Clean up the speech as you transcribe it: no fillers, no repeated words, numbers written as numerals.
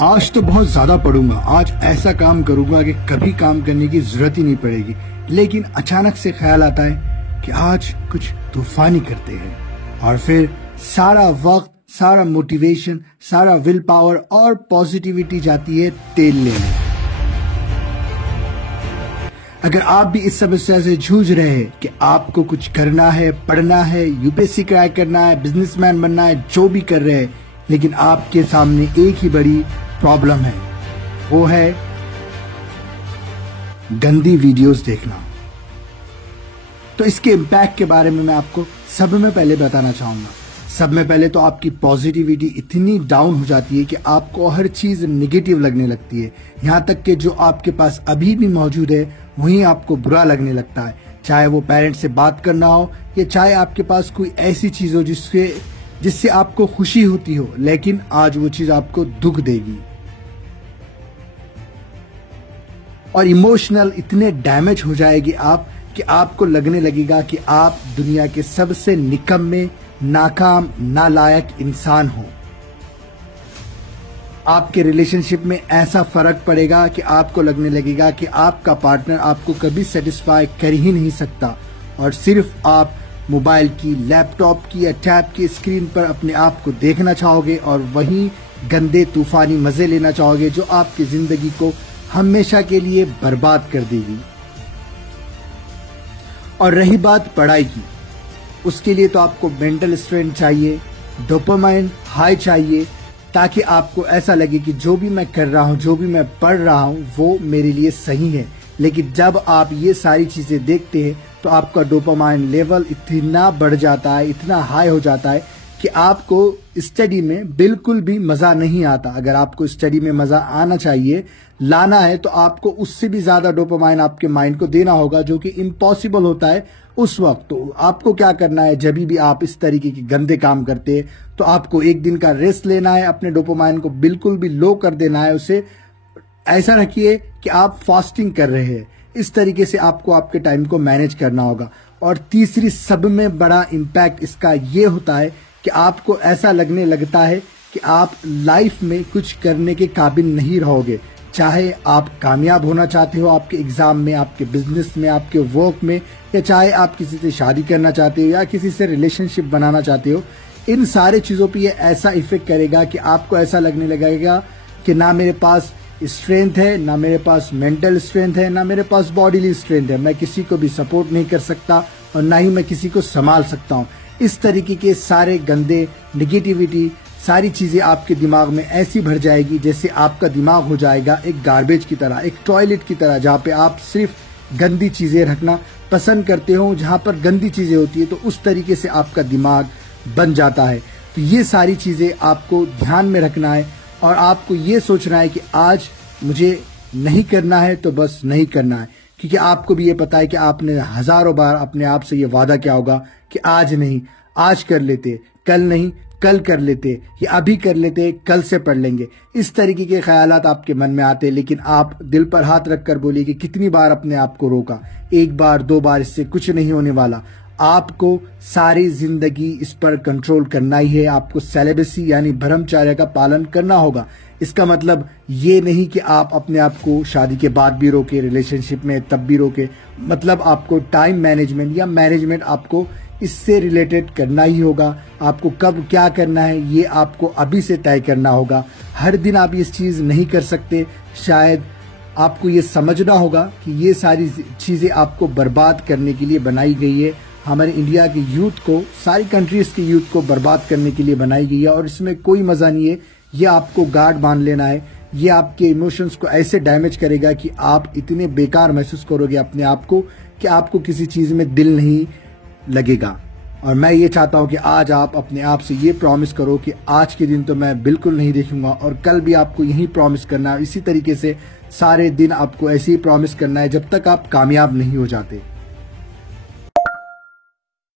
आज तो बहुत ज्यादा पढ़ूंगा, आज ऐसा काम करूंगा कि कभी काम करने की जरूरत ही नहीं पड़ेगी। लेकिन अचानक से ख्याल आता है कि आज कुछ तूफानी करते हैं और फिर सारा वक्त, सारा मोटिवेशन, सारा विल पावर और पॉजिटिविटी जाती है तेल लेने। अगर आप भी इस समस्या से जूझ रहे हैं कि आपको कुछ करना है, पढ़ना है, यूपीएससी क्रैक करना है, बिजनेसमैन बनना है, जो भी कर रहे हैं, लेकिन आपके सामने एक ही बड़ी प्रॉब्लम है, वो है गंदी वीडियोस देखना। तो इसके इम्पैक्ट के बारे में मैं आपको सब में पहले बताना चाहूंगा। सब में पहले तो आपकी पॉजिटिविटी इतनी डाउन हो जाती है कि आपको हर चीज नेगेटिव लगने लगती है। यहां तक कि जो आपके पास अभी भी मौजूद है वही आपको बुरा लगने लगता है, चाहे वो पेरेंट्स से बात करना हो या चाहे आपके पास कोई ऐसी चीज हो जिससे आपको खुशी होती हो, लेकिन आज वो चीज आपको दुख देगी। और इमोशनल इतने डैमेज हो जाएगी आप कि आपको लगने लगेगा कि आप दुनिया के सबसे निकम्मे, नाकाम, नालायक इंसान हो। आपके रिलेशनशिप में ऐसा फर्क पड़ेगा कि आपको लगने लगेगा कि आपका पार्टनर आपको कभी सेटिस्फाई कर ही नहीं सकता और सिर्फ आप मोबाइल की, लैपटॉप की या टैब की स्क्रीन पर अपने आप को देखना चाहोगे और वही गंदे तूफानी मजे लेना चाहोगे जो आपकी जिंदगी को हमेशा के लिए बर्बाद कर देगी। और रही बात पढ़ाई की, उसके लिए तो आपको मेंटल स्ट्रेंथ चाहिए, डोपामाइन हाई चाहिए, ताकि आपको ऐसा लगे कि जो भी मैं कर रहा हूं, जो भी मैं पढ़ रहा हूं, वो मेरे लिए सही है। लेकिन जब आप ये सारी चीजें देखते हैं तो आपका डोपामाइन लेवल इतना बढ़ जाता है, इतना हाई हो जाता है कि आपको स्टडी में बिल्कुल भी मजा नहीं आता। अगर आपको स्टडी में मजा आना चाहिए, लाना है, तो आपको उससे भी ज्यादा डोपामाइन आपके माइंड को देना होगा, जो कि इम्पॉसिबल होता है उस वक्त। तो आपको क्या करना है, जब भी आप इस तरीके के गंदे काम करते हैं तो आपको एक दिन का रेस्ट लेना है, अपने डोपामाइन को बिल्कुल भी लो कर देना है। उसे ऐसा रखिए कि आप फास्टिंग कर रहे हैं। इस तरीके से आपको आपके टाइम को मैनेज करना होगा। और तीसरी सब में बड़ा इम्पैक्ट इसका ये होता है कि आपको ऐसा लगने लगता है कि आप लाइफ में कुछ करने के काबिल नहीं रहोगे। चाहे आप कामयाब होना चाहते हो आपके एग्जाम में, आपके बिजनेस में, आपके वर्क में, या चाहे आप किसी से शादी करना चाहते हो या किसी से रिलेशनशिप बनाना चाहते हो, इन सारे चीजों पे ये ऐसा इफेक्ट करेगा कि आपको ऐसा लगने लगेगा कि ना मेरे पास स्ट्रेंथ है, ना मेरे पास मेंटल स्ट्रेंथ है, ना मेरे पास बॉडीली स्ट्रेंथ है। मैं किसी को भी सपोर्ट नहीं कर सकता और ना ही मैं किसी को संभाल सकता हूँ। इस तरीके के सारे गंदे नेगेटिविटी, सारी चीजें आपके दिमाग में ऐसी भर जाएगी जैसे आपका दिमाग हो जाएगा एक गार्बेज की तरह, एक टॉयलेट की तरह, जहाँ पे आप सिर्फ गंदी चीजें रखना पसंद करते हो। जहाँ पर गंदी चीजें होती है तो उस तरीके से आपका दिमाग बन जाता है। तो ये सारी चीजें आपको ध्यान में रखना है और आपको ये सोचना है कि आज मुझे नहीं करना है तो बस नहीं करना है। क्योंकि आपको भी ये पता है कि आपने हजारों बार अपने आप से ये वादा किया होगा कि आज नहीं, आज कर लेते, कल नहीं, कल कर लेते, या अभी कर लेते, कल से पढ़ लेंगे। इस तरीके के ख्यालात आपके मन में आते हैं, लेकिन आप दिल पर हाथ रखकर बोलिए कि कितनी बार अपने आप को रोका। एक बार, दो बार, इससे कुछ नहीं होने वाला। आपको सारी जिंदगी इस पर कंट्रोल करना ही है। आपको सेलिबेसी यानी ब्रह्मचर्य का पालन करना होगा। इसका मतलब ये नहीं कि आप अपने आप को शादी के बाद भी रोके, रिलेशनशिप में तब भी रोके। मतलब आपको टाइम मैनेजमेंट या मैनेजमेंट आपको इससे रिलेटेड करना ही होगा। आपको कब क्या करना है ये आपको अभी से तय करना होगा। हर दिन आप ये चीज नहीं कर सकते। शायद आपको ये समझना होगा कि ये सारी चीजें आपको बर्बाद करने के लिए बनाई गई है। हमारे इंडिया के यूथ को, सारी कंट्रीज के यूथ को बर्बाद करने के लिए बनाई गई है और इसमें कोई मजा नहीं है। ये आपको गार्ड बांध लेना है। ये आपके इमोशंस को ऐसे डैमेज करेगा कि आप इतने बेकार महसूस करोगे अपने आप को कि आपको किसी चीज में दिल नहीं लगेगा। और मैं ये चाहता हूं कि आज आप अपने आप से ये प्रॉमिस करो कि आज के दिन तो मैं बिल्कुल नहीं देखूंगा, और कल भी आपको यही प्रॉमिस करना है। इसी तरीके से सारे दिन आपको ऐसे ही प्रॉमिस करना है जब तक आप कामयाब नहीं हो जाते।